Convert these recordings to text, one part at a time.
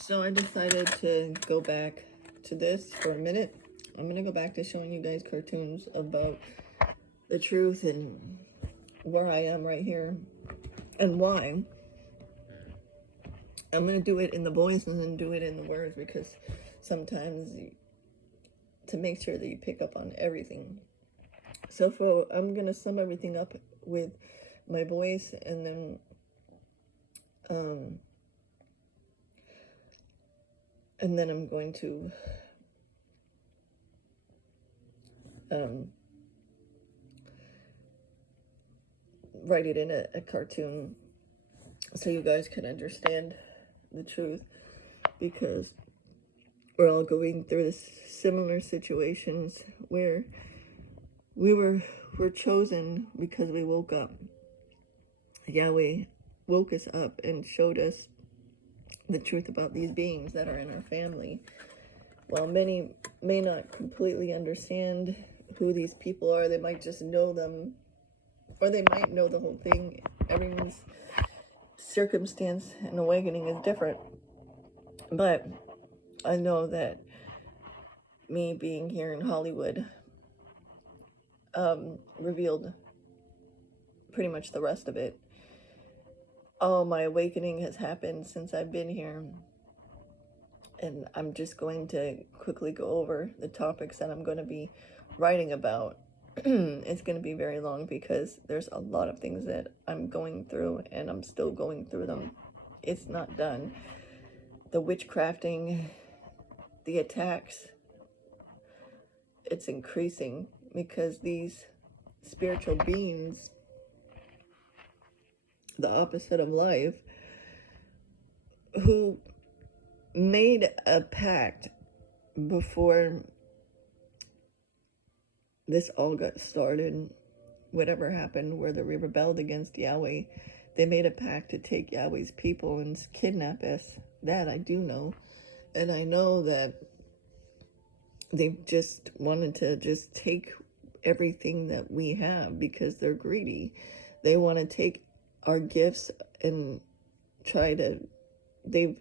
So I decided to go back to this for a minute. I'm going to go back to showing you guys cartoons about the truth and where I am right here and why. I'm going to do it in the voice and then do it in the words, because sometimes to make sure that you pick up on everything. So I'm going to sum everything up with my voice, and then I'm going to write it in a cartoon so you guys can understand the truth, because we're all going through this similar situations where we're chosen because we woke up. Yahweh woke us up and showed us the truth about these beings that are in our family. While many may not completely understand who these people are, they might just know them, or they might know the whole thing. Everyone's circumstance and awakening is different. But I know that me being here in Hollywood revealed pretty much the rest of it. All my awakening has happened since I've been here. And I'm just going to quickly go over the topics that I'm going to be writing about. It's going to be very long because there's a lot of things that I'm going through, and I'm still going through them. It's not done. The witchcrafting, the attacks, it's increasing because these spiritual beings, the opposite of life, who made a pact before this all got started, whatever happened, where they rebelled against Yahweh, they made a pact to take Yahweh's people and kidnap us. That I do know. And I know that they just wanted to just take everything that we have because they're greedy. They want to take our gifts and they've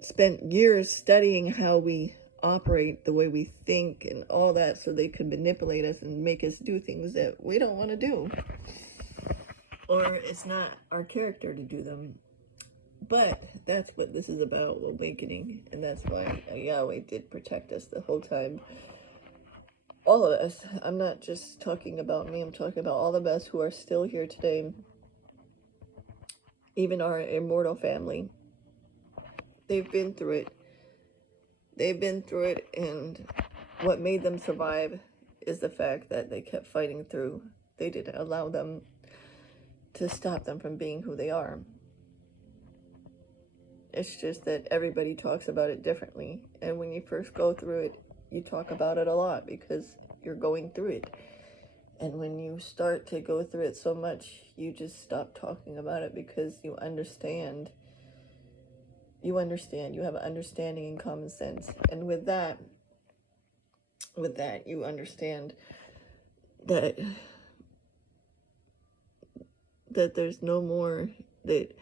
spent years studying how we operate, the way we think and all that, so they could manipulate us and make us do things that we don't want to do, or it's not our character to do them. But that's what this is about, awakening, and that's why Yahweh did protect us the whole time. All of us. I'm not just talking about me, I'm talking about all of us who are still here today. Even our immortal family. They've been through it. And what made them survive is the fact that they kept fighting through. They didn't allow them to stop them from being who they are. It's just that everybody talks about it differently. And when you first go through it, you talk about it a lot because you're going through it. And when you start to go through it so much, you just stop talking about it because you understand. You have an understanding and common sense. And with that, you understand that there's no more, that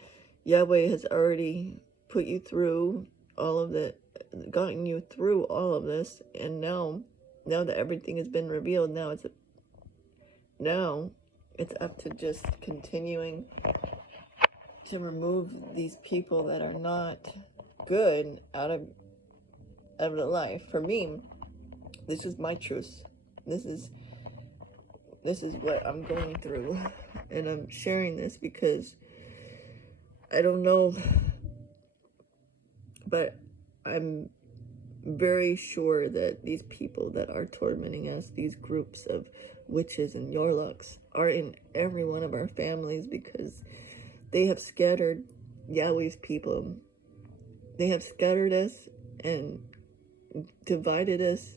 Yahweh has already put you through all of that, gotten you through all of this, and now that everything has been revealed, now it's up to just continuing to remove these people that are not good out of the life. For me, this is my truth. This is what I'm going through, and I'm sharing this because I don't know, but I'm very sure that these people that are tormenting us, these groups of witches and Yorlocks, are in every one of our families because they have scattered Yahweh's people. They have scattered us and divided us,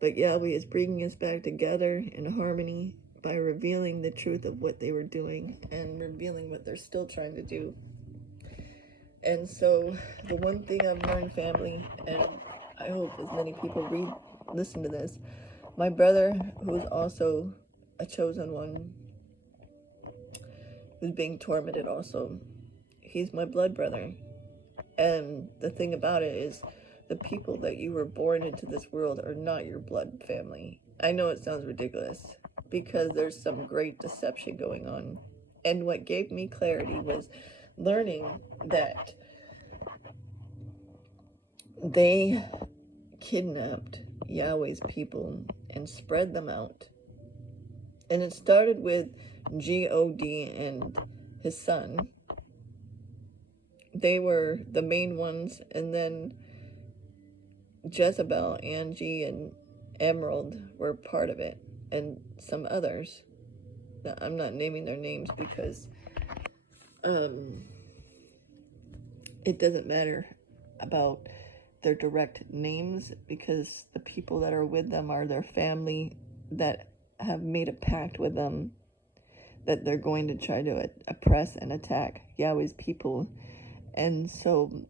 but Yahweh is bringing us back together in harmony by revealing the truth of what they were doing and revealing what they're still trying to do. And so the one thing I've learned, family, and I hope as many people listen to this, my brother, who's also a chosen one, who's being tormented also, he's my blood brother. And the thing about it is, the people that you were born into this world are not your blood family. I know it sounds ridiculous because there's some great deception going on. And what gave me clarity was learning that they kidnapped Yahweh's people and spread them out. And it started with God and his son. They were the main ones, and then Jezebel, Angie, and Emerald were part of it, and some others. Now, I'm not naming their names because it doesn't matter about their direct names, because the people that are with them are their family that have made a pact with them that they're going to try to oppress and attack Yahweh's people. And so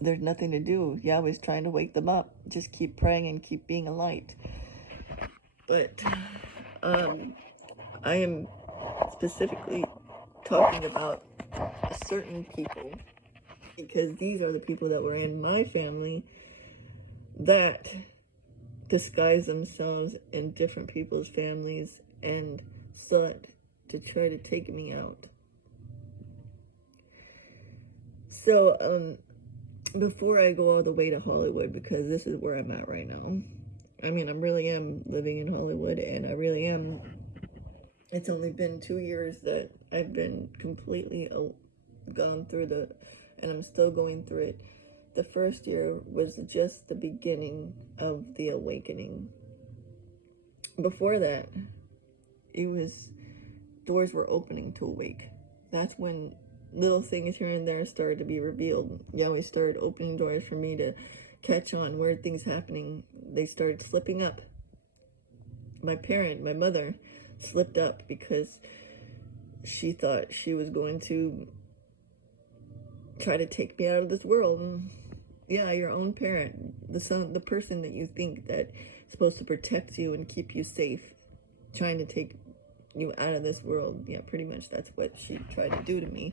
there's nothing to do. Yahweh's trying to wake them up. Just keep praying and keep being a light. But I am specifically talking about certain people, because these are the people that were in my family that disguise themselves in different people's families and sought to try to take me out. So, before I go all the way to Hollywood, because this is where I'm at right now. I mean, I really am living in Hollywood, and I really am. It's only been 2 years that I've been completely gone through and I'm still going through it. The first year was just the beginning of the awakening. Before that, it was doors were opening to awake. That's when little things here and there started to be revealed. Yahweh started opening doors for me to catch on weird things happening. They started slipping up. My mother, slipped up because she thought she was going to try to take me out of this world. Yeah, your own parent, the person that you think that is supposed to protect you and keep you safe, trying to take you out of this world. Yeah, pretty much that's what she tried to do to me.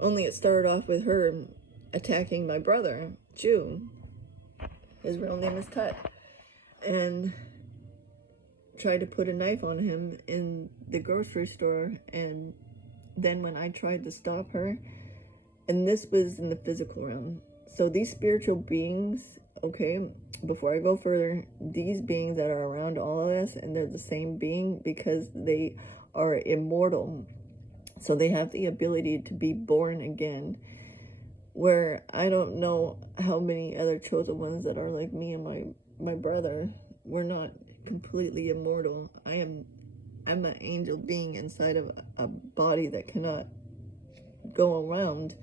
Only it started off with her attacking my brother, Jew. His real name is Tut. And tried to put a knife on him in the grocery store. And then when I tried to stop her, and this was in the physical realm. So these spiritual beings, okay, before I go further, these beings that are around all of us, and they're the same being because they are immortal. So they have the ability to be born again, where I don't know how many other chosen ones that are like me and my brother. We're not completely immortal. I'm an angel being inside of a body that cannot go around.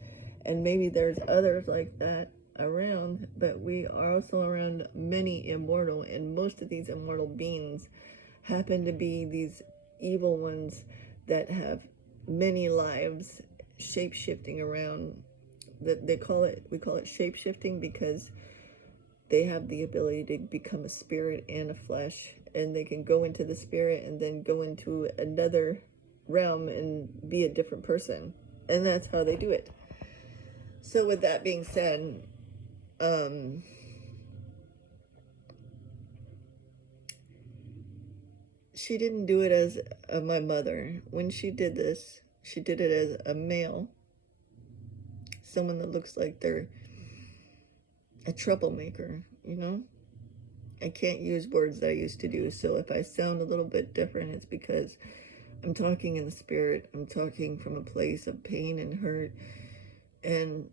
And maybe there's others like that around, but we are also around many immortal, and most of these immortal beings happen to be these evil ones that have many lives, shape-shifting around. That we call it shape-shifting because they have the ability to become a spirit and a flesh, and they can go into the spirit and then go into another realm and be a different person, and that's how they do it. So with that being said, she didn't do it as my mother. When she did this, she did it as a male, someone that looks like they're a troublemaker, you know? I can't use words that I used to do, so if I sound a little bit different, it's because I'm talking in the spirit. I'm talking from a place of pain and hurt, and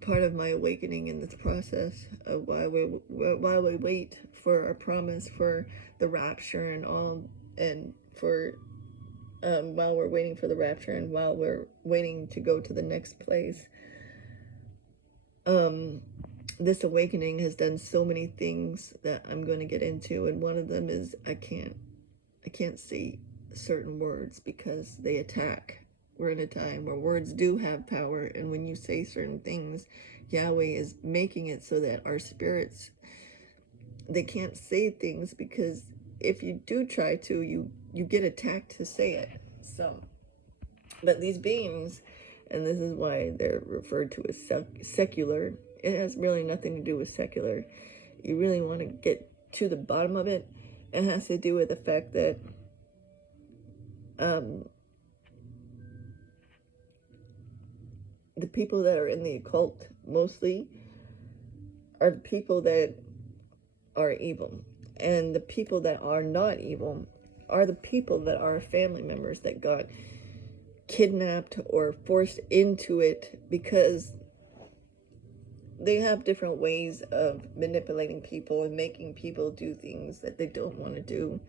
part of my awakening in this process of why we wait for a promise for the rapture and all, and for while we're waiting for the rapture and while we're waiting to go to the next place, this awakening has done so many things that I'm going to get into, and one of them is I can't say certain words because they attack. We're in a time where words do have power, and when you say certain things, Yahweh is making it so that our spirits, they can't say things, because if you do try to, you get attacked to say it. So, but these beings, And this is why they're referred to as secular. It has really nothing to do with secular. You really want to get to the bottom of it. It has to do with the fact that the people that are in the occult mostly are the people that are evil. And the people that are not evil are the people that are family members that got kidnapped or forced into it because they have different ways of manipulating people and making people do things that they don't want to do.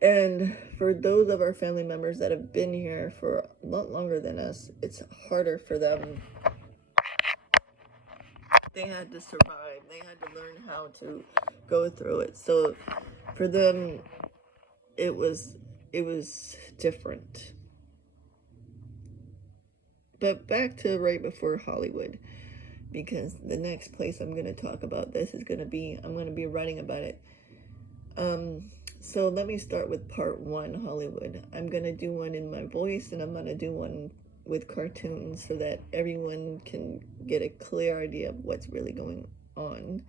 And for those of our family members that have been here for a lot longer than us, it's harder for them. They had to survive. They had to learn how to go through it. So for them, it was different. But back to right before Hollywood, because the next place I'm going to talk about this is going to be, I'm going to be writing about it. So let me start with part 1, Hollywood. I'm going to do one in my voice, and I'm going to do one with cartoons so that everyone can get a clear idea of what's really going on.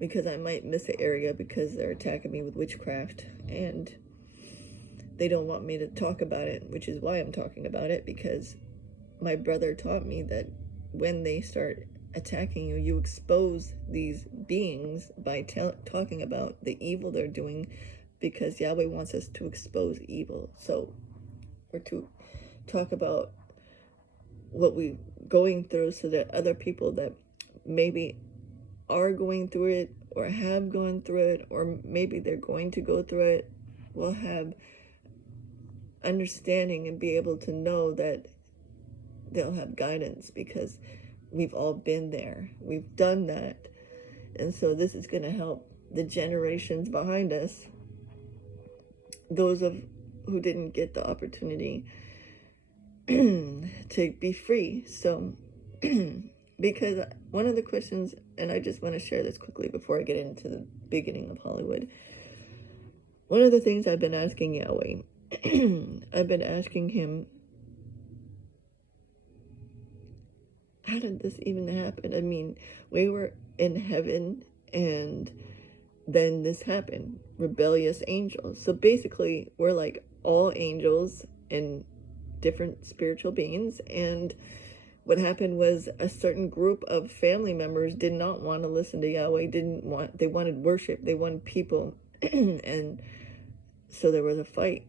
Because I might miss an area because they're attacking me with witchcraft, and they don't want me to talk about it, which is why I'm talking about it, because my brother taught me that when they start attacking you, you expose these beings by talking about the evil they're doing, because Yahweh wants us to expose evil. So we're to talk about what we're going through so that other people that maybe are going through it or have gone through it, or maybe they're going to go through it, will have understanding and be able to know that they'll have guidance, because we've all been there. We've done that. And so this is going to help the generations behind us, those of who didn't get the opportunity to be free. So because one of the questions, and I just want to share this quickly before I get into the beginning of Hollywood. One of the things I've been asking Yahweh, I've been asking him, how did this even happen? I mean, we were in heaven and then this happened. Rebellious angels. So basically, we're like all angels and different spiritual beings. And what happened was a certain group of family members did not want to listen to Yahweh, they wanted worship, they wanted people. And so there was a fight.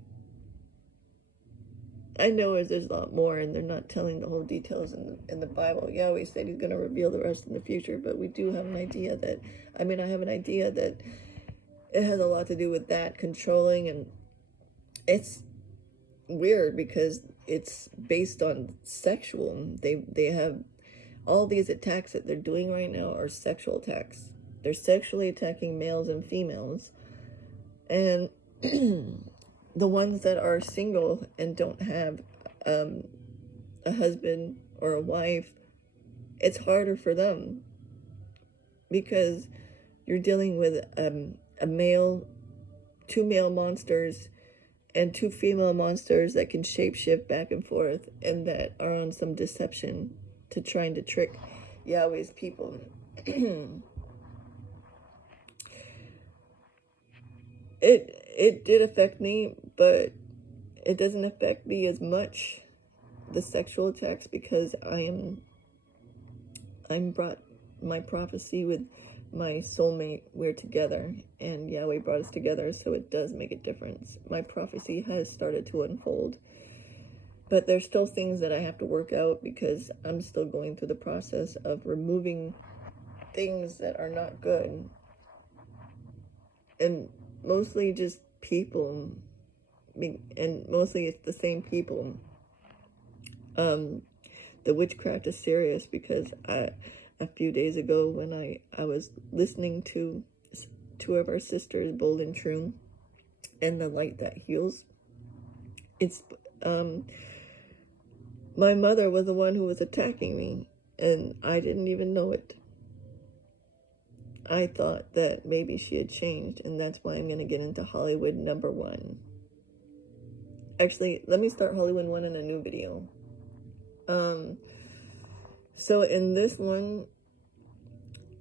I know there's a lot more, and they're not telling the whole details in the Bible. Yahweh said he's going to reveal the rest in the future, but we do have an idea that, I have an idea that it has a lot to do with that controlling, and it's weird because it's based on sexual. They have all these attacks that they're doing right now are sexual attacks. They're sexually attacking males and females, and the ones that are single and don't have a husband or a wife, it's harder for them because you're dealing with two male monsters and two female monsters that can shapeshift back and forth and that are on some deception to trying to trick Yahweh's people. It did affect me, but it doesn't affect me as much, the sexual attacks, because I'm brought my prophecy with my soulmate. We're together, and Yahweh brought us together, so it does make a difference. My prophecy has started to unfold, but there's still things that I have to work out because I'm still going through the process of removing things that are not good, and mostly just people, and mostly it's the same people. The witchcraft is serious because a few days ago when I was listening to two of our sisters, Bold and True, and The Light That Heals, it's my mother was the one who was attacking me, and I didn't even know it. I thought that maybe she had changed, and that's why I'm going to get into Hollywood number 1. Actually, let me start Hollywood One in a new video. So in this one,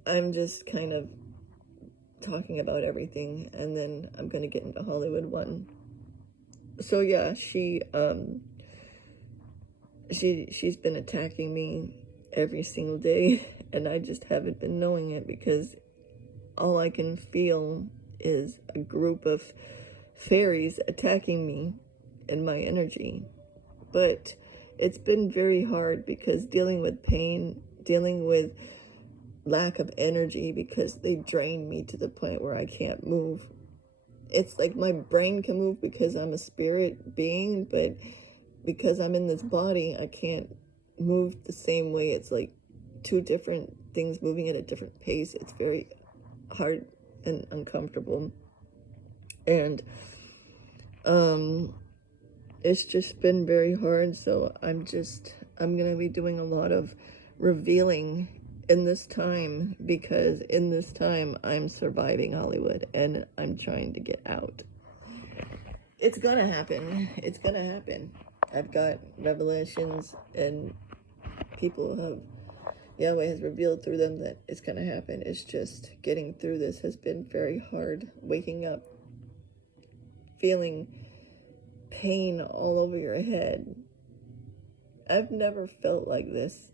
I'm just kind of talking about everything, and then I'm gonna get into Hollywood One. So yeah, she's been attacking me every single day, and I just haven't been knowing it because all I can feel is a group of fairies attacking me and my energy. But it's been very hard because dealing with pain, dealing with lack of energy, because they drain me to the point where I can't move. It's like my brain can move because I'm a spirit being, but because I'm in this body, I can't move the same way. It's like two different things moving at a different pace. It's very hard and uncomfortable. And it's just been very hard. So I'm gonna be doing a lot of revealing in this time, because in this time I'm surviving Hollywood and I'm trying to get out. It's gonna happen. It's gonna happen. I've got revelations, and people have, Yahweh has revealed through them that it's gonna happen. It's just getting through this has been very hard. Waking up feeling pain all over your head. I've never felt like this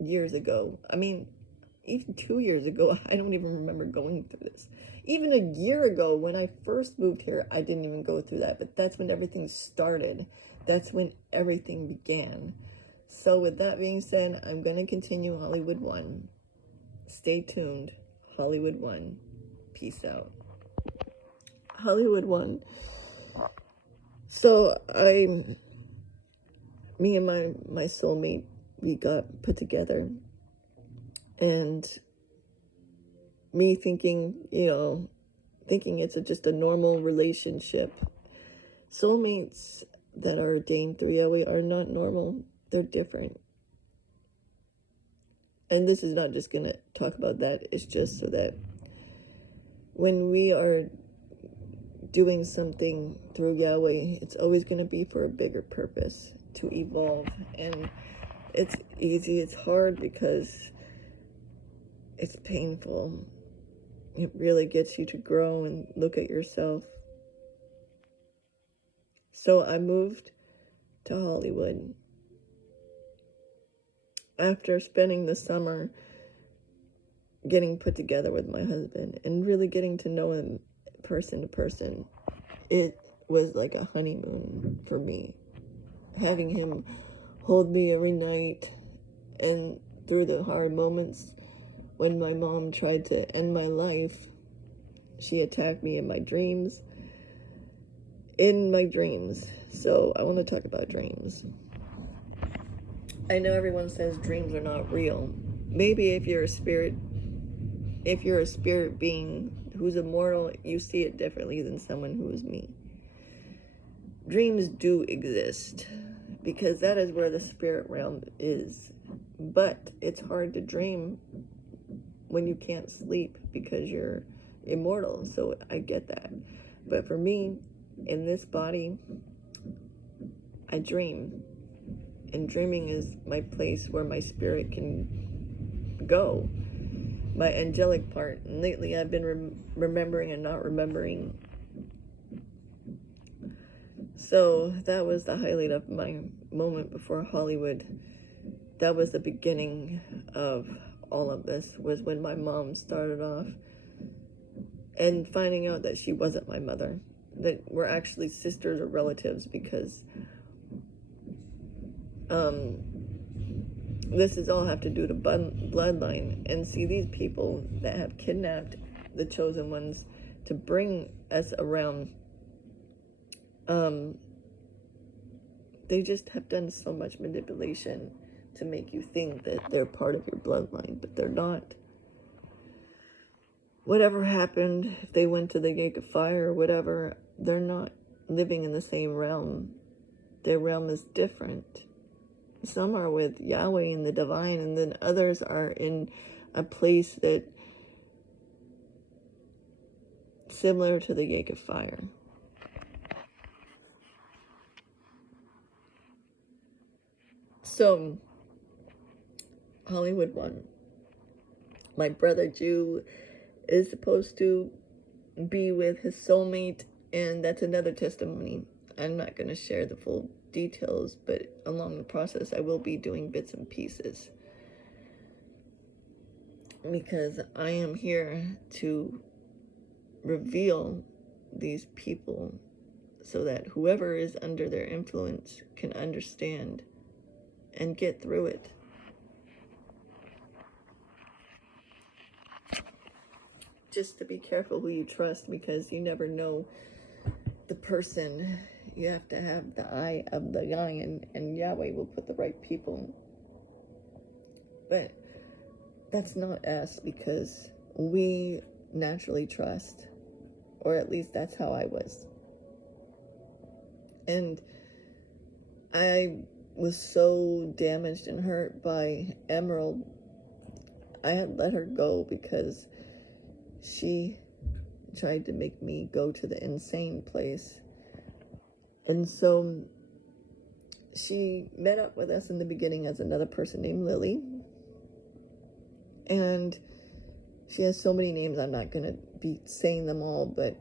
years ago. I mean, even 2 years ago, I don't even remember going through this. Even a year ago, when I first moved here, I didn't even go through that. But that's when everything started. That's when everything began. So with that being said, I'm going to continue Hollywood One. Stay tuned. Hollywood One. Peace out. Hollywood One. So me and my soulmate, we got put together, and me thinking it's just a normal relationship. Soulmates that are ordained through Yahweh are not normal. They're different. And this is not just going to talk about that. It's just so that when we are doing something through Yahweh, it's always going to be for a bigger purpose, to evolve. And it's easy. It's hard because it's painful. It really gets you to grow and look at yourself. So I moved to Hollywood after spending the summer getting put together with my husband and really getting to know him person to person. It was like a honeymoon for me. Having him hold me every night, and through the hard moments when my mom tried to end my life, she attacked me in my dreams. So I want to talk about dreams. I know everyone says dreams are not real. Maybe if you're a spirit being who's immortal, you see it differently than someone who is me. Dreams do exist because that is where the spirit realm is. But it's hard to dream when you can't sleep because you're immortal. So I get that. But for me, in this body, I dream. And dreaming is my place where my spirit can go. My angelic part. And lately I've been remembering and not remembering. So that was the highlight of my moment before Hollywood. That was the beginning of all of this, was when my mom started off and finding out that she wasn't my mother, that we're actually sisters or relatives, because this is all have to do to bloodline. And see, these people that have kidnapped the chosen ones to bring us around, they just have done so much manipulation to make you think that they're part of your bloodline, but they're not. Whatever happened, if they went to the Lake of Fire or whatever, they're not living in the same realm. Their realm is different. Some are with Yahweh and the divine, and then others are in a place that similar to the Lake of Fire. So, Hollywood 1. My brother Jew is supposed to be with his soulmate, and that's another testimony. I'm not going to share the full details, but along the process, I will be doing bits and pieces. Because I am here to reveal these people so that whoever is under their influence can understand and get through it. Just to be careful who you trust, because you never know the person. You have to have the eye of the lion, and Yahweh will put the right people. But that's not us, because we naturally trust, or at least that's how I was. And I was so damaged and hurt by Emerald. I had let her go because she tried to make me go to the insane place. And so she met up with us in the beginning as another person named Lily. And she has so many names, I'm not going to be saying them all, but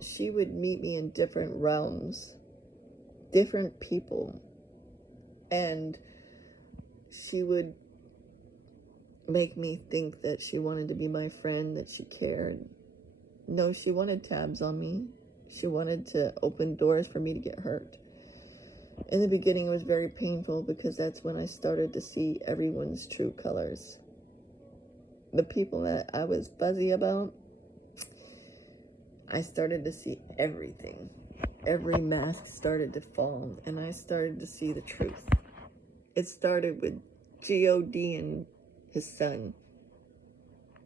she would meet me in different realms, different people, and she would make me think that she wanted to be my friend, that she cared. No, she wanted tabs on me. She wanted to open doors for me to get hurt. In the beginning, it was very painful, because that's when I started to see everyone's true colors. The people that I was fuzzy about, I started to see everything. Every mask started to fall, and I started to see the truth. It started with G.O.D. and his son.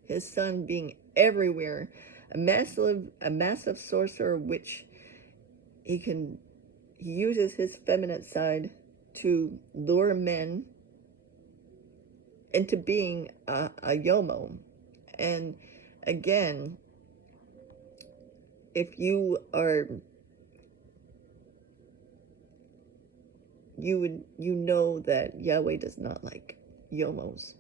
His son being everywhere. A massive sorcerer, which he uses his feminine side to lure men into being a Yomo. And again, if you know that Yahweh does not like Yomos.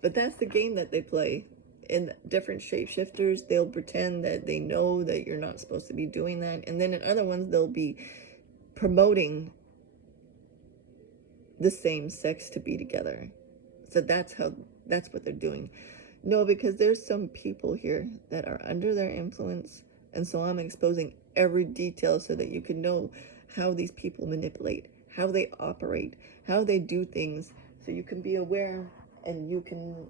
But that's the game that they play. In different shapeshifters, they'll pretend that they know that you're not supposed to be doing that. And then in other ones, they'll be promoting the same sex to be together. So that's what they're doing. No, because there's some people here that are under their influence. And so I'm exposing every detail so that you can know how these people manipulate, how they operate, how they do things. So you can be aware and you can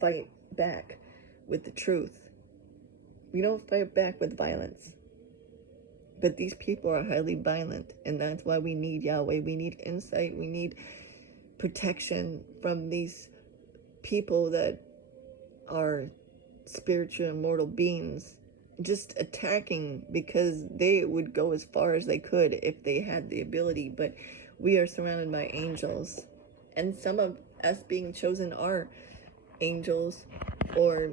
fight back with the truth. We don't fight back with violence. But these people are highly violent, and that's why we need Yahweh. We need insight. We need protection from these people that are spiritual immortal beings, just attacking because they would go as far as they could if they had the ability. But we are surrounded by angels, and some of us being chosen are angels or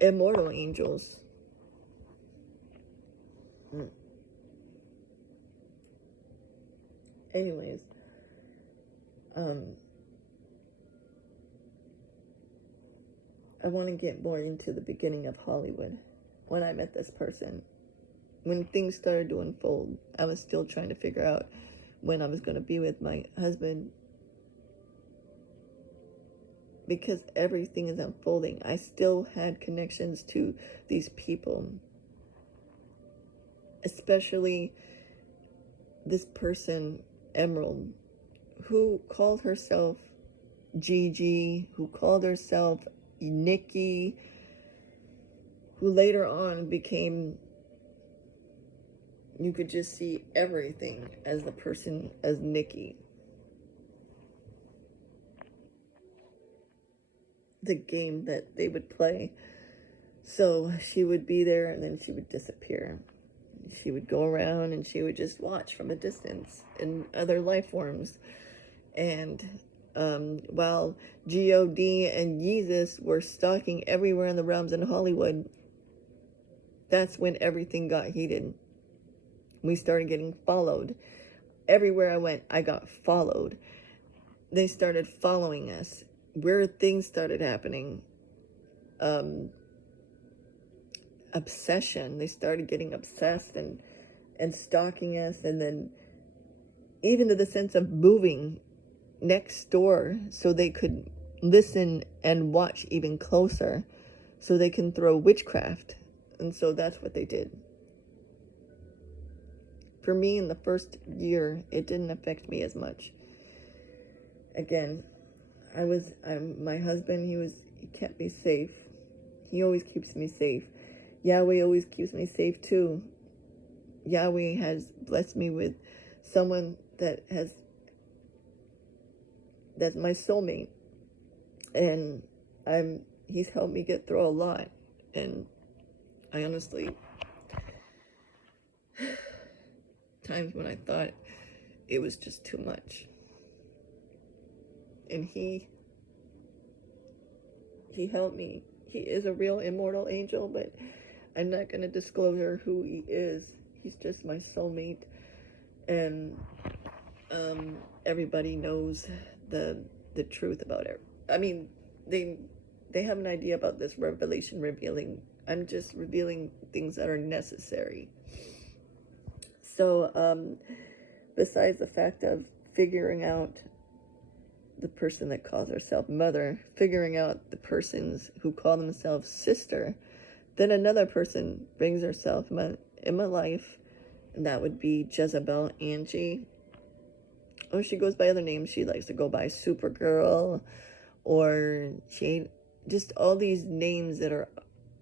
immortal angels. Anyways, I want to get more into the beginning of Hollywood. When I met this person, when things started to unfold, I was still trying to figure out when I was going to be with my husband, because everything is unfolding. I still had connections to these people, especially this person, Emerald, who called herself Gigi, who called herself Nikki, who later on became, you could just see everything as the person as Nikki. The game that they would play. So she would be there and then she would disappear. She would go around and she would just watch from a distance in other life forms. And while G.O.D. and Yeezus were stalking everywhere in the realms in Hollywood, that's when everything got heated. We started getting followed. everywhere I went, I got followed. They started following us. Weird things started happening. Obsession. They started getting obsessed and stalking us, and then even to the sense of moving next door so they could listen and watch even closer, so they can throw witchcraft. And so that's what they did. For me, in the first year, it didn't affect me as much. Again, my husband, he kept me safe. He always keeps me safe. Yahweh always keeps me safe too. Yahweh has blessed me with someone that's my soulmate. And he's helped me get through a lot. And I honestly, times when I thought it was just too much. And he helped me. He is a real immortal angel, but I'm not going to disclose who he is. He's just my soulmate. And everybody knows the truth about it. I mean, they have an idea about this revelation revealing. I'm just revealing things that are necessary. So, besides the fact of figuring out the person that calls herself mother, figuring out the persons who call themselves sister, then another person brings herself in my life, and that would be Jezebel Angie. Or she goes by other names. She likes to go by Supergirl, or she just all these names that are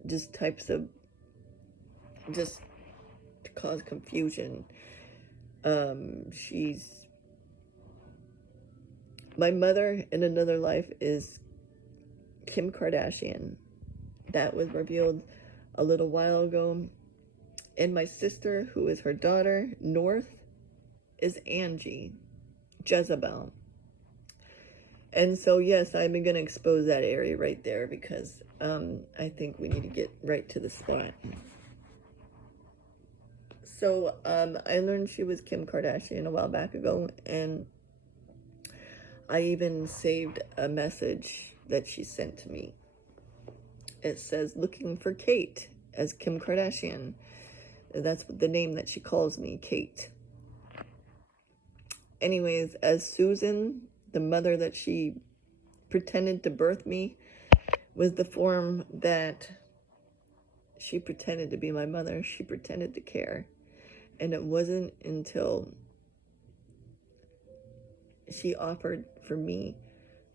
just types of just to cause confusion. My mother in another life is Kim Kardashian. That was revealed a little while ago. And my sister, who is her daughter, North, is Angie, Jezebel. And so, yes, I'm going to expose that area right there because I think we need to get right to the spot. So, I learned she was Kim Kardashian a while back ago, and I even saved a message that she sent to me. It says, looking for Kate as Kim Kardashian. That's the name that she calls me, Kate. Anyways, as Susan, the mother that she pretended to birth me, was the form that she pretended to be my mother. She pretended to care. And it wasn't until she offered for me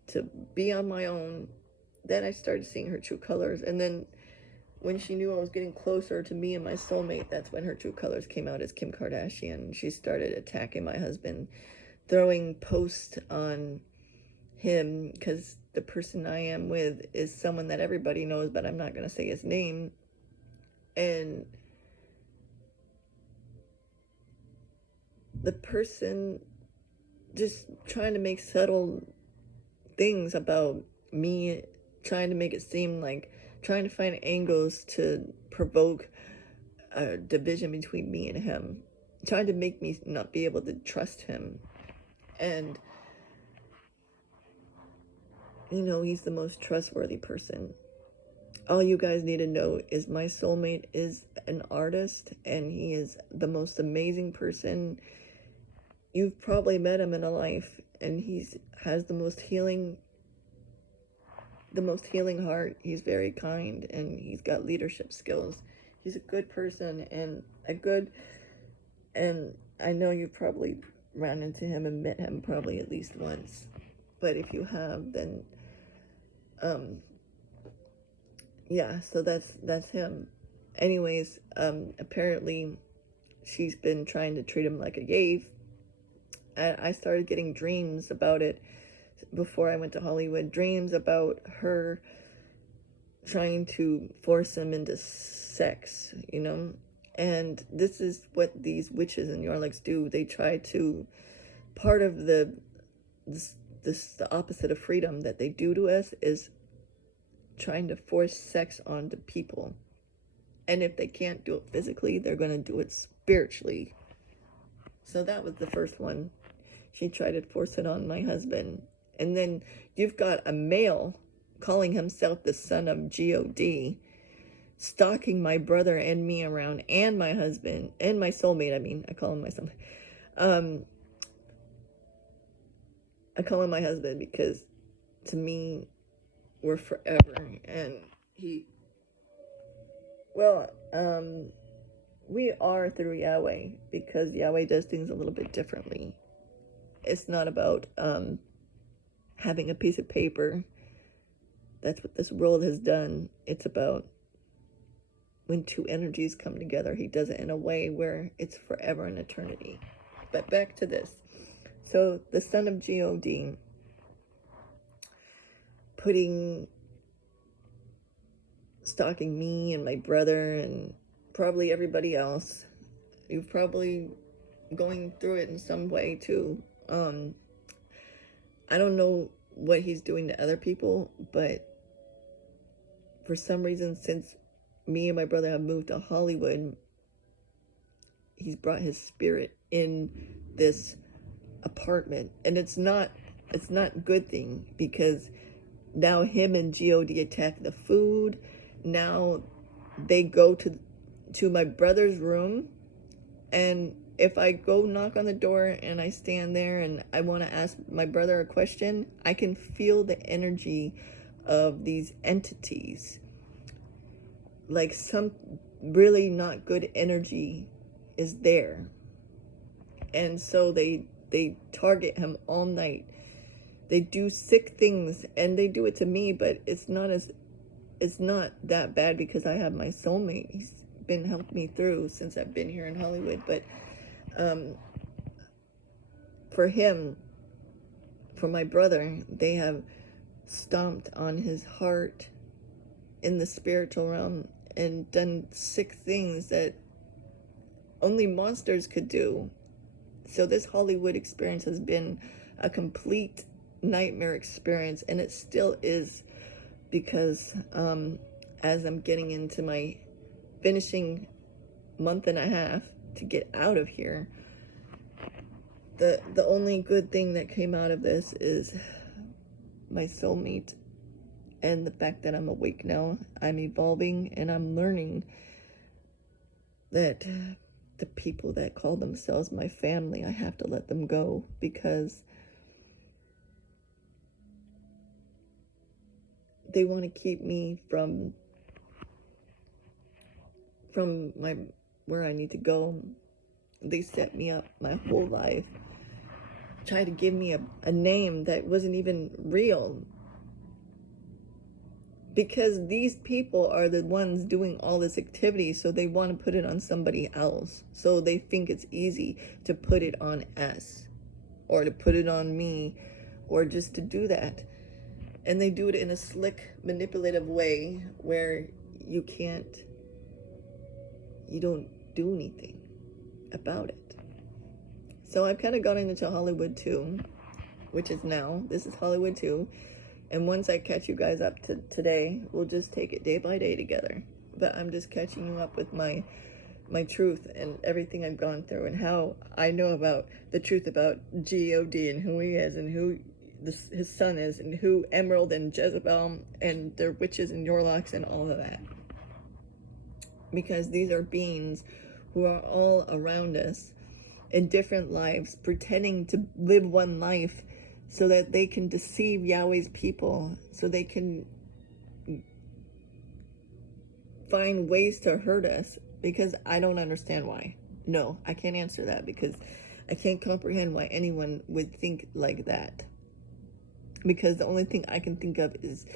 to be on my own that I started seeing her true colors. And then when she knew I was getting closer to me and my soulmate, that's when her true colors came out as Kim Kardashian. She started attacking my husband, throwing posts on him, because the person I am with is someone that everybody knows, but I'm not going to say his name. And the person just trying to make subtle things about me, trying to make it seem like trying to find angles to provoke a division between me and him, trying to make me not be able to trust him. And you know, he's the most trustworthy person. All you guys need to know is my soulmate is an artist, and he is the most amazing person. You've probably met him in a life, and has the most healing heart. He's very kind, and he's got leadership skills. He's a good person, and I know you probably ran into him and met him probably at least once. But if you have, then yeah, so that's him. Anyways, apparently she's been trying to treat him like a gave. I started getting dreams about it before I went to Hollywood, dreams about her trying to force him into sex, you know? And this is what these witches and Yorliks do. They try to, part of the opposite of freedom that they do to us is trying to force sex onto people. And if they can't do it physically, they're going to do it spiritually. So that was the first one. She tried to force it on my husband. And then you've got a male calling himself the son of God, stalking my brother and me around, and my husband, and my soulmate. I mean, I call him my soulmate. I call him my husband because to me, we're forever. And we are through Yahweh, because Yahweh does things a little bit differently. It's not about having a piece of paper. That's what this world has done. It's about when two energies come together. He does it in a way where it's forever and eternity. But back to this. So the son of God stalking me and my brother and probably everybody else. You're probably going through it in some way too. I don't know what he's doing to other people, but for some reason, since me and my brother have moved to Hollywood, he's brought his spirit in this apartment. And it's not a good thing, because now him and God attack the food. Now they go to my brother's room, and if I go knock on the door and I stand there and I want to ask my brother a question, I can feel the energy of these entities. Like some really not good energy is there. And so they target him all night. They do sick things, and they do it to me, but it's not that bad because I have my soulmate. He's been helping me through since I've been here in Hollywood. But for him, for my brother, they have stomped on his heart in the spiritual realm and done sick things that only monsters could do. So this Hollywood experience has been a complete nightmare experience, and it still is, because as I'm getting into my finishing month and a half to get out of here, the only good thing that came out of this is my soulmate, and the fact that I'm awake now. I'm evolving, and I'm learning that the people that call themselves my family, I have to let them go, because they want to keep me from where I need to go. They set me up my whole life, try to give me a name that wasn't even real, because these people are the ones doing all this activity, so they want to put it on somebody else. So they think it's easy to put it on us, or to put it on me, or just to do that. And they do it in a slick, manipulative way where you don't do anything about it. So I've kind of gone into Hollywood too, which is now, this is Hollywood too. And once I catch you guys up to today, we'll just take it day by day together. But I'm just catching you up with my truth and everything I've gone through, and how I know about the truth about God and who he is, and who his son is, and who Emerald and Jezebel and their witches and Yorlocks and all of that. Because these are beings who are all around us in different lives, pretending to live one life so that they can deceive Yahweh's people, so they can find ways to hurt us, because I don't understand why. No, I can't answer that, because I can't comprehend why anyone would think like that. Because the only thing I can think of is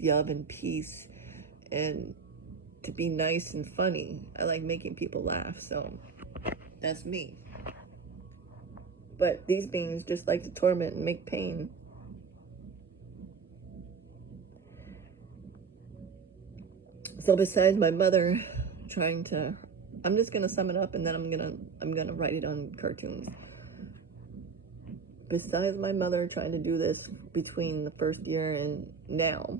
love and peace, and to be nice and funny. I like making people laugh, so that's me. But these beings just like to torment and make pain. So besides my mother trying to, I'm just gonna sum it up, and then I'm gonna write it on cartoons. Besides my mother trying to do this between the first year and now,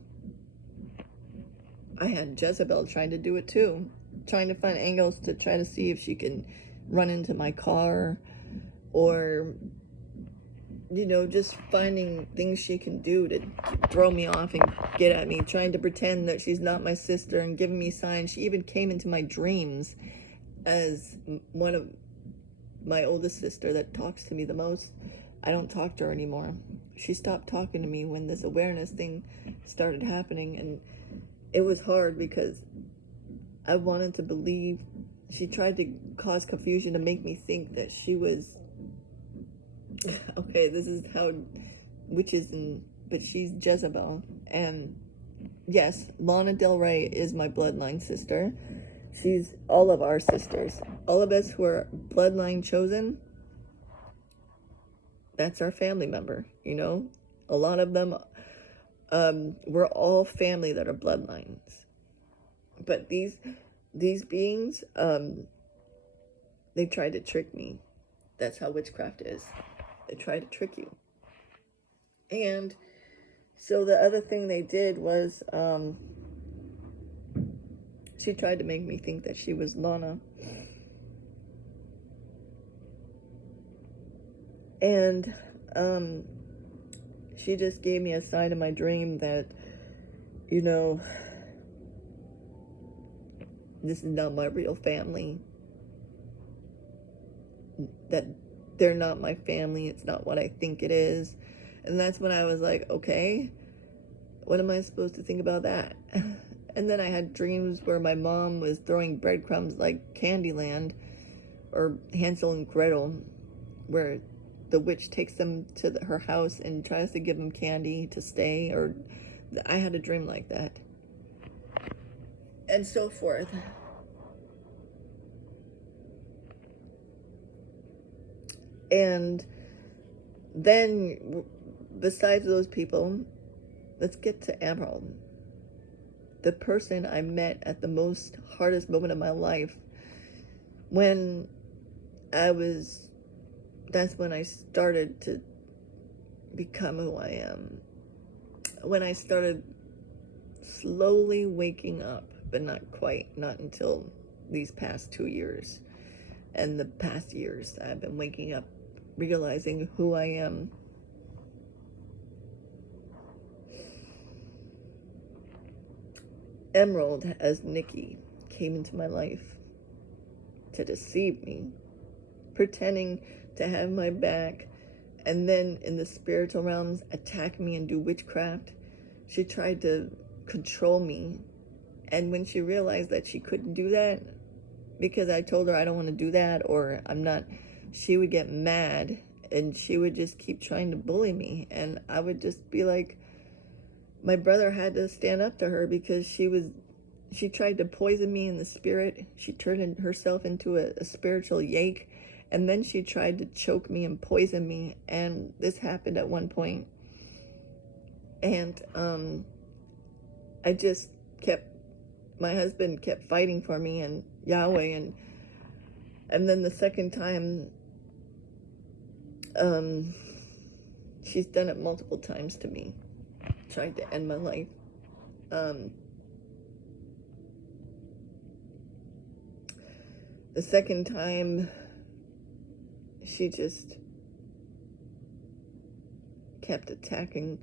I had Jezebel trying to do it too, trying to find angles to try to see if she can run into my car, or, you know, just finding things she can do to throw me off and get at me, trying to pretend that she's not my sister and giving me signs. She even came into my dreams as one of my oldest sister that talks to me the most. I don't talk to her anymore. She stopped talking to me when this awareness thing started happening, and it was hard because I wanted to believe. She tried to cause confusion to make me think that she was okay, this is how witches but she's Jezebel. And yes, Lana Del Rey is my bloodline sister. She's all of our sisters. All of us who are bloodline chosen, that's our family member, you know? A lot of them, we're all family that are bloodlines. But these beings, they tried to trick me. That's how witchcraft is. They try to trick you. And so the other thing they did was, she tried to make me think that she was Lana. And she just gave me a sign in my dream that, you know, this is not my real family. That they're not my family. It's not what I think it is. And that's when I was like, okay, what am I supposed to think about that? And then I had dreams where my mom was throwing breadcrumbs like Candyland or Hansel and Gretel, where the witch takes them to her house and tries to give them candy to stay. Or I had a dream like that. And so forth. And then, besides those people, let's get to Emerald. The person I met at the most hardest moment of my life, when that's when I started to become who I am. When I started slowly waking up, but not quite, not until these past 2 years. And the past years, I've been waking up, realizing who I am. Emerald, as Nikki, came into my life to deceive me, pretending to have my back, and then in the spiritual realms attack me and do witchcraft. She tried to control me, and when she realized that she couldn't do that, because I told her I don't want to do that, or I'm not, she would get mad, and she would just keep trying to bully me, and I would just be like, my brother had to stand up to her because she tried to poison me in the spirit. She turned herself into a spiritual yake, and then she tried to choke me and poison me, and this happened at one point. And I just my husband kept fighting for me and Yahweh, and then the second time, she's done it multiple times to me, trying to end my life. The second time, she just kept attacking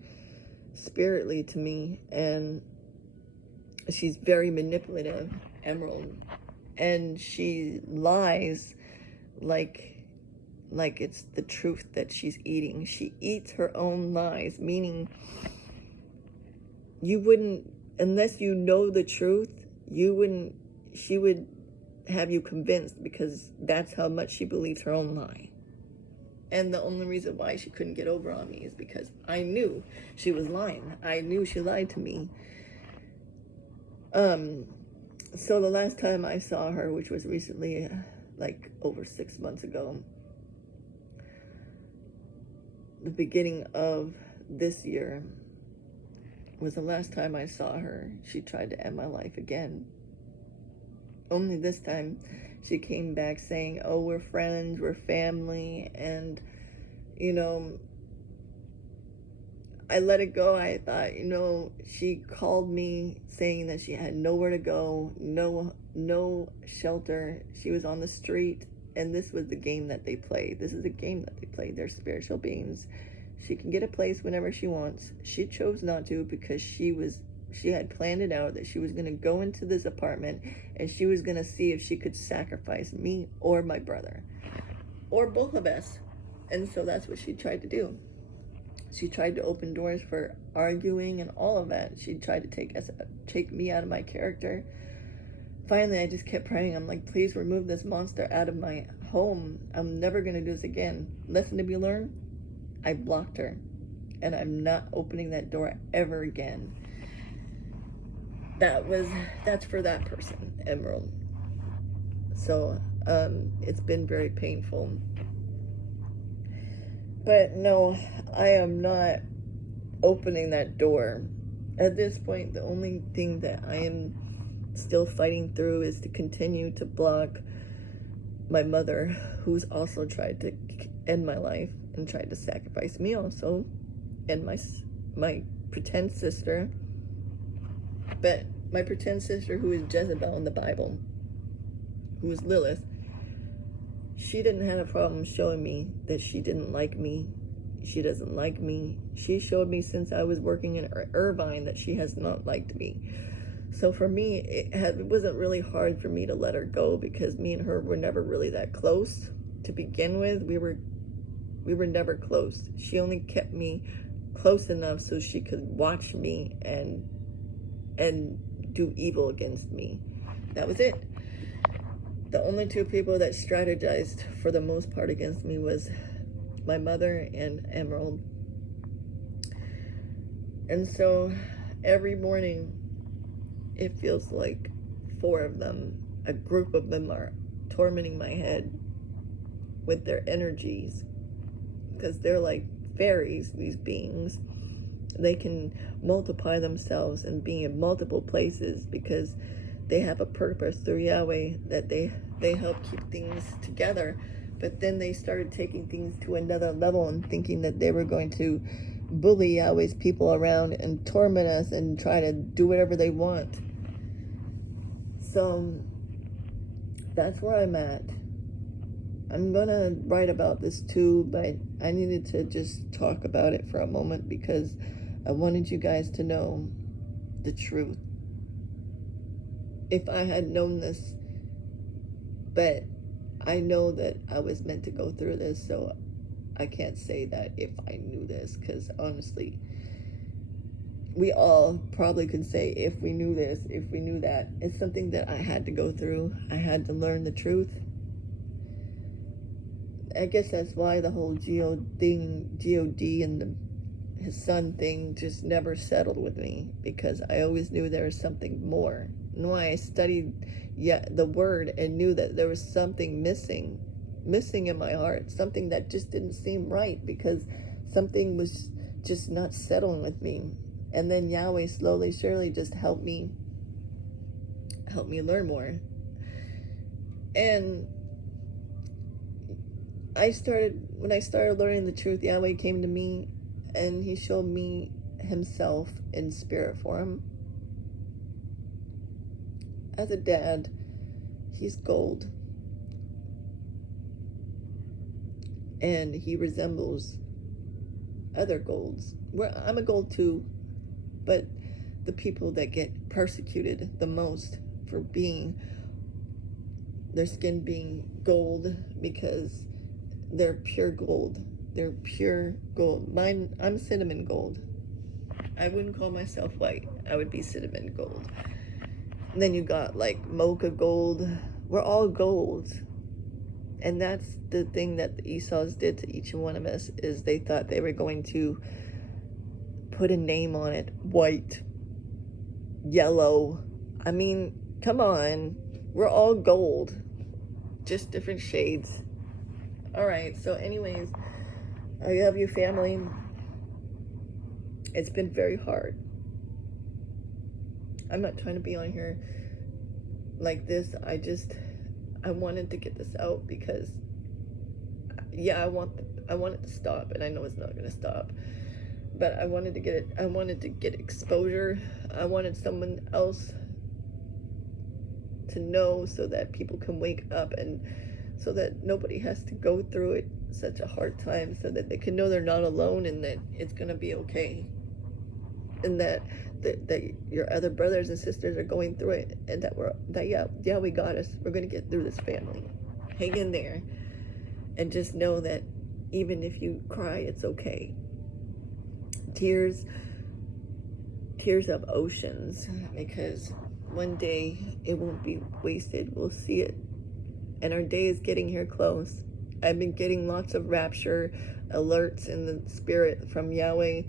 spiritly to me, and she's very manipulative, Emerald, and she lies like it's the truth that she's eating. She eats her own lies, meaning you wouldn't, unless you know the truth, she would have you convinced, because that's how much she believes her own lie. And the only reason why she couldn't get over on me is because I knew she was lying. I knew she lied to me. So the last time I saw her, which was recently, like over 6 months ago, the beginning of this year was the last time I saw her. She tried to end my life again. Only this time she came back saying, oh, we're friends, we're family, and, you know, I let it go. I thought, you know, she called me saying that she had nowhere to go, no shelter. She was on the street, And this was the game that they play. This is a game that they play. They're spiritual beings. She can get a place whenever she wants. She chose not to because she had planned it out that she was going to go into this apartment and she was going to see if she could sacrifice me or my brother or both of us. And so that's what she tried to do. She tried to open doors for arguing and all of that. She tried to take me out of my character. Finally, I just kept praying. I'm like, please remove this monster out of my home. I'm never going to do this again. Lesson to be learned, I blocked her. And I'm not opening that door ever again. That's for that person, Emerald. So, it's been very painful. But no, I am not opening that door. At this point, the only thing that I am still fighting through is to continue to block my mother, who's also tried to end my life and tried to sacrifice me also, and my pretend sister. But my pretend sister, who is Jezebel in the Bible, who is Lilith, she didn't have a problem showing me that she didn't like me. She doesn't like me. She showed me since I was working in Irvine that she has not liked me. So for me, it wasn't really hard for me to let her go because me and her were never really that close to begin with. We were never close. She only kept me close enough so she could watch me and do evil against me. That was it. The only two people that strategized for the most part against me was my mother and Emerald. And so every morning it feels like four of them, a group of them, are tormenting my head with their energies, because they're like fairies, these beings. They can multiply themselves and be in multiple places because they have a purpose through Yahweh that they help keep things together. But then they started taking things to another level and thinking that they were going to bully Yahweh's people around and torment us and try to do whatever they want. So that's where I'm at. I'm gonna write about this too, but I needed to just talk about it for a moment because I wanted you guys to know the truth. If I had known this, but I know that I was meant to go through this, so I can't say that if I knew this, because honestly, we all probably could say if we knew this, if we knew that. It's something that I had to go through. I had to learn the truth. I guess that's why the whole G.O.D. and his son thing just never settled with me, because I always knew there was something more. And why I studied the word and knew that there was something missing in my heart, something that just didn't seem right, because something was just not settling with me. And then Yahweh slowly, surely just helped me learn more. And when I started learning the truth, Yahweh came to me and he showed me himself in spirit form. As a dad, he's gold. And he resembles other golds. I'm a gold too, but the people that get persecuted the most for their skin being gold, because they're pure gold. They're pure gold. I'm cinnamon gold. I wouldn't call myself white. I would be cinnamon gold. And then you got like mocha gold. We're all golds. And that's the thing that the Esau's did to each one of us, is they thought they were going to put a name on it. White, yellow. I mean, come on. We're all gold. Just different shades. Alright, so anyways, I love you, family. It's been very hard. I'm not trying to be on here like this. I wanted to get this out because, yeah, I want it to stop, and I know it's not going to stop. But I wanted to get it. I wanted to get exposure. I wanted someone else to know so that people can wake up and so that nobody has to go through it such a hard time, so that they can know they're not alone and that it's going to be okay, and that your other brothers and sisters are going through it, and that we got us. We're going to get through this, family. Hang in there, and just know that even if you cry, it's okay. Tears of oceans, because one day it won't be wasted. We'll see it, and our day is getting here close. I've been getting lots of rapture alerts in the spirit from Yahweh.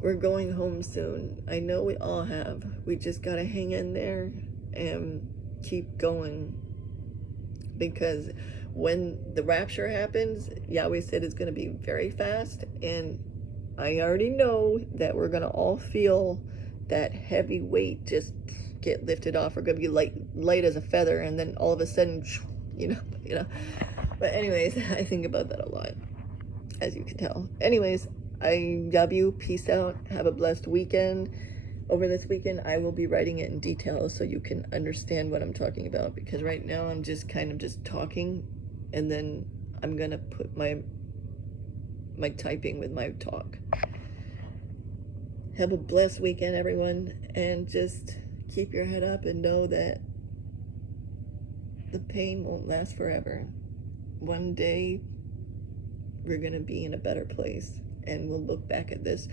We're going home soon. I know we all have. We just gotta hang in there and keep going, because when the rapture happens, Yahweh said it's going to be very fast, and I already know that we're going to all feel that heavy weight just get lifted off. We're going to be light as a feather, and then all of a sudden, you know. But anyways, I think about that a lot, as you can tell. Anyways, I love you. Peace out. Have a blessed weekend. Over this weekend, I will be writing it in detail so you can understand what I'm talking about, because right now I'm just kind of just talking, and then I'm going to put my typing with my talk. Have a blessed weekend, everyone, and just keep your head up and know that the pain won't last forever. One day, we're going to be in a better place, and we'll look back at this,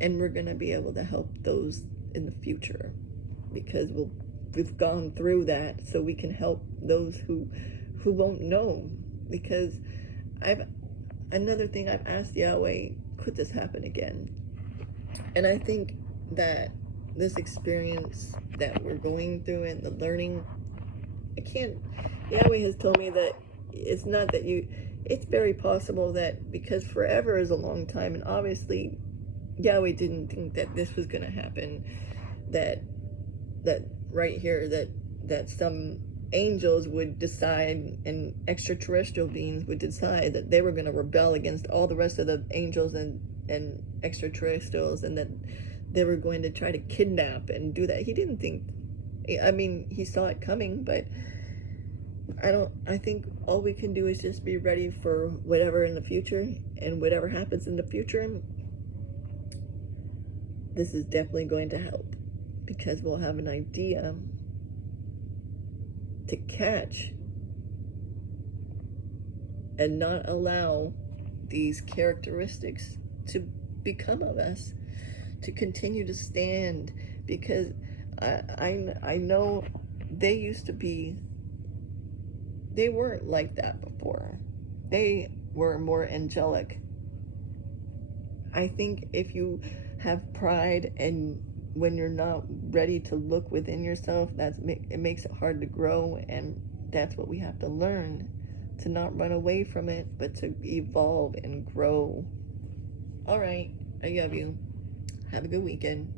and we're going to be able to help those in the future, because we've gone through that, so we can help those who won't know. Because another thing I've asked Yahweh, could this happen again? And I think that this experience that we're going through and the learning, Yahweh has told me that it's not that it's very possible that, because forever is a long time, and obviously Yahweh didn't think that this was going to happen, that right here, that some angels would decide, and extraterrestrial beings would decide that they were going to rebel against all the rest of the angels and extraterrestrials, and that they were going to try to kidnap and do that. He didn't think, I mean, he saw it coming, but I think all we can do is just be ready for whatever in the future, and whatever happens in the future, this is definitely going to help, because we'll have an idea to catch and not allow these characteristics to become of us, to continue to stand. Because I know they weren't like that before. They were more angelic. I think if you have pride, and when you're not ready to look within yourself, it makes it hard to grow, and that's what we have to learn, to not run away from it, but to evolve and grow. All right, I love you. Have a good weekend.